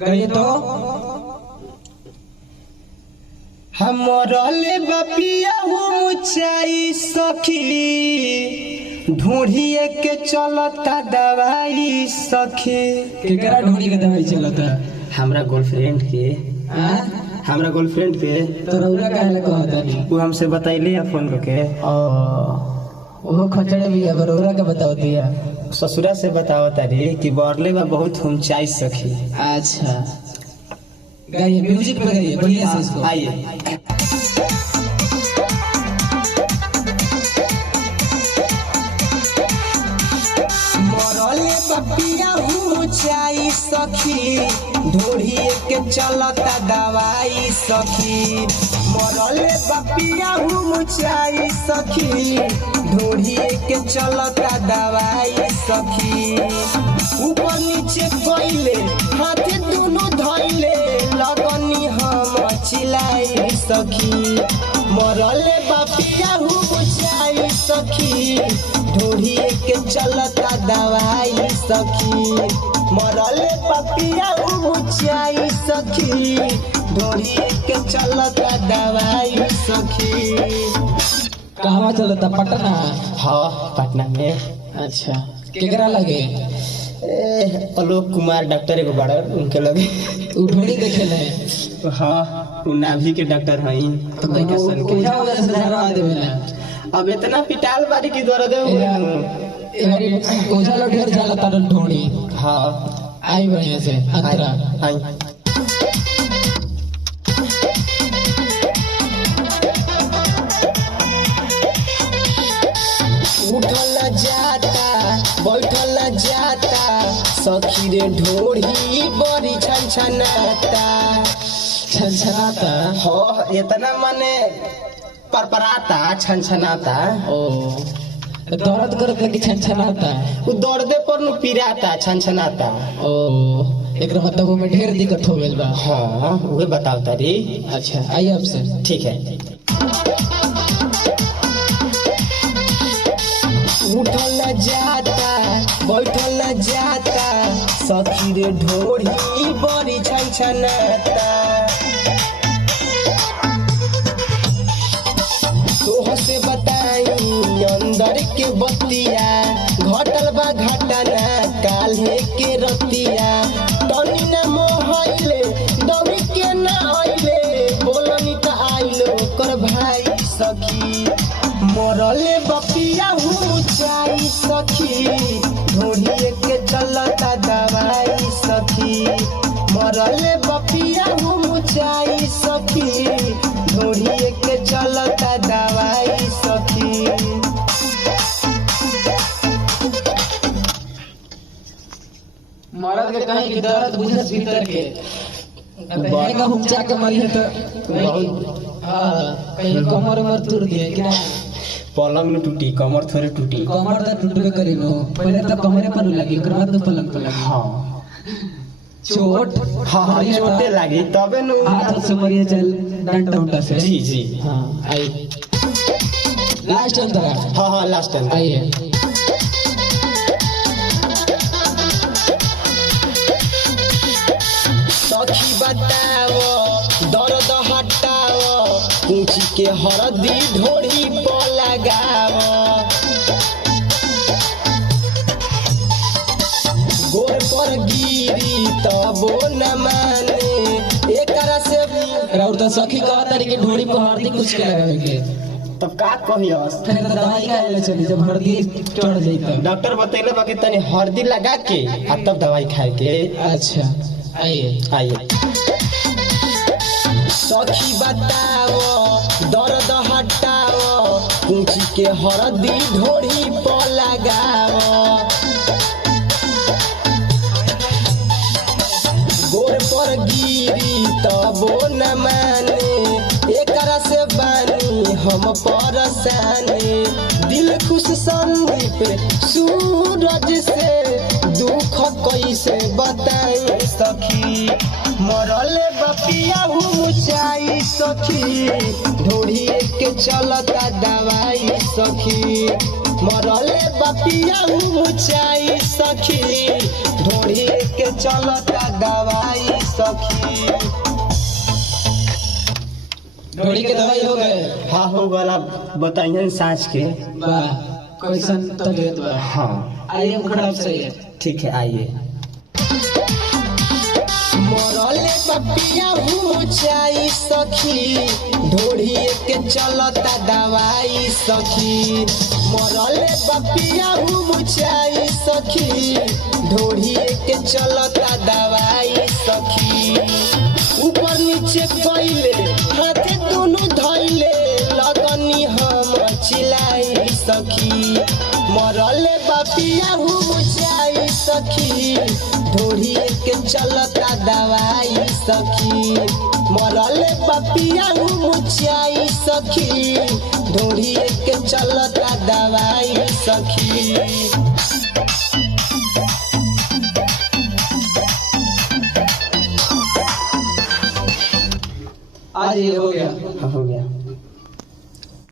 गाइए तो हमरले बपिया हो मुचाई सखी ढूंढिए के चलता दवाई सखी। केकरा ढूंढी के दवाई चलता? हमरा गर्लफ्रेंड के हां हमरा गर्लफ्रेंड के तो रौरा काहे कहता नहीं? वो हमसे बतैले या फोन करके वो खचड़े भी है रौरा के बताओ दिया। ससुरा से बताओ तारी कि बरले बा बहुत ऊंचाई सखी। अच्छा गाइए म्यूजिक पे गाइए बढ़िया से इसको। आइए मरले बपिया ऊंचाई सखी ढूंढिए के चलता दवाई सखी। मरले बपिया ऊंचाई सखी ढूंढिए के चलता दवाई सखी। ऊपर नीचे कइले हाथ दोनों धइले लगनी हम चिल्लाई सखी। मरले बपिया ऊंचाई सखी ढूंढिए के चलता दवाई सखी। मरले बपिया ऊंचाई सखी ढूंढिए के चलता दवाई सखी। कहाँ चलता? पटना? हाँ पटना में। अच्छा केकरा लगे? आलोक कुमार डॉक्टर एगो बड़ा उनके लगे उ ढूंढी देखे ले। हाँ उ नाभि के डॉक्टर हई। तो कोई क्या वजह से धरवा देवे ना? अब इतना पिटाल बारी की दर्द एबारी ओझा लो ढेर जाला तार ढूंढी। हाँ आई बढ़िया से अंतरा आई उठल जाता बैठल जाता सखी रे ढोढ़ी बड़ी छनछनाता। छनछनाता? हो इतना मने परपराता छनछनाता। ओ दर्द करत कि छनछनाता? उ दर्दे पर नु पिराता छनछनाता। ओ एकरा मतलब में ढेर दिक्कत हो गेल बा। हाँ वही बताओ तारी। अच्छा आइए आपसे। ठीक है। उठल जाता बैठल जाता सखी रे ढोढ़ी बड़ी छनछनाता। तोह से बताई अंदर के बतिया घटल बा घटना काल्हे के रतिया। तनी न मोहइले दौड़ी के न आइले बोलनी त आइलो कर भाई सखी। मरले बपिया ऊंचाई सखी ढूंढिए के चलता दवाई सखी। मरले बपिया ऊंचाई सखी ढूंढिए के चलता दवाई सखी। मरद के कहीं कि दर्द बुझस भीतर के बहेगा हुमचा के मरी है तो बहुत हाँ कहीं कमर उमर टूट दिए कि ना? पलंग न टूटी कमर थोड़े टूटी। कमर तो टूटबे करी नो पहले तो कमरे पर लगी ओकर बाद तो पलंग पर लगी। हाँ चोट हाँ चोटे लागी तबे नु हाथ से मरिए चल डंडा उल्टा से। जी जी हाँ आई लास्ट अंतरा। हाँ हाँ लास्ट टाइम आइए सखी बताओ दर्द हटाओ ऊंची के हरदी ढोड़ी पर लगाओ। गोर पर गिरी तबो न माने एकरा से और तो सखी कहा तारी के ढोड़ी पर हरदी कुछ के लगावे के तब का कहियस। फिर तो दवाई का ले चली जब हरदी चढ़ जाई तो। डॉक्टर बतैले बा कि तनी हरदी लगा के आ तब दवाई खाए के। अच्छा आइए आइए सखी बताओ दर्द हटाओ ऊंची के हरदी ढोड़ी पर लगाओ। गोर पर गिरी तबो न माने एकरा से बानी हम परेशानी। दिल खुश संदीप सूरज से दुख कैसे बताई सखी। मरले बपिया ऊंचाई सखी ढूंढिए के चलता दवाई सखी। मरले बपिया ऊंचाई सखी ढूंढिए के चलता दवाई सखी। ढोड़ी के दवाई हो गए। हाँ हो गला बताइए सांस के। वाह कैसन तबीयत बा। हाँ आइए खराब सही है। ठीक है आइए। मरले पपिया ऊंचाई सखी ढोड़ी के चलता दवाई सखी। मरले पपिया ऊंचाई सखी ढोड़ी के चलता दवाई सखी। ऊपर नीचे कइले हाथे दोनों धइले लगनी हम चिल्लाई सखी। मरले पपिया ऊंचाई सखी ढोड़ी के चलता दवाई सखी। मरले पपिया ऊंचाई सखी ढोड़ी के चलता दवाई सखी। आज ये हो गया। हो